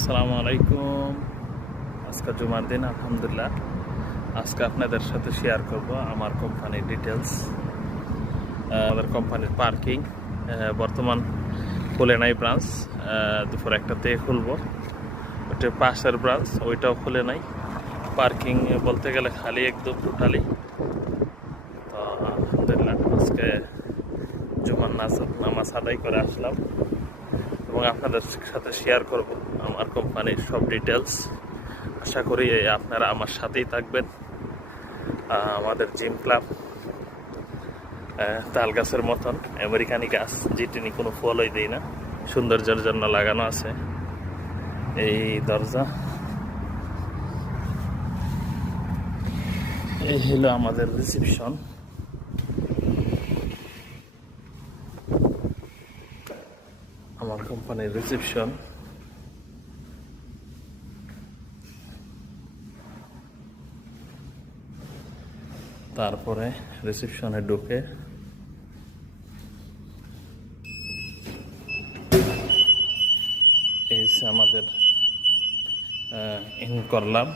আসসালামু আলাইকুম। আজকে জুমার দিন, আলহামদুলিল্লাহ। আজকে আপনাদের সাথে শেয়ার করব আমার কোম্পানির ডিটেলস। আমাদের কোম্পানির পার্কিং বর্তমান খুলে নাই ব্রাঞ্চ, দুপুর 1টা থেকে খুলবো। ওটা পাশের ব্রাঞ্চ, ওইটাও খুলে নাই। পার্কিং বলতে গেলে খালি একদম টোটালি। তো আলহামদুলিল্লাহ আজকে জুমার নামাজ আদায় করে আসলাম এবং আপনাদের সাথে শেয়ার করব আমার কোম্পানির সব ডিটেলস। আশা করি আপনারা আমার সাথেই থাকবেন। আমাদের জিম ক্লাব তাল গাছের মতন আমেরিকানি গাছ, যেটি নিয়ে কোনো ফলই দেই না, সৌন্দর্যের জন্য লাগানো আছে। এই দরজা, এই হলো আমাদের রিসেপশন। আমার কোম্পানির রিসেপশন। তারপরে রিসেপশনে ঢুকে এই আমাদের ইন করলাম।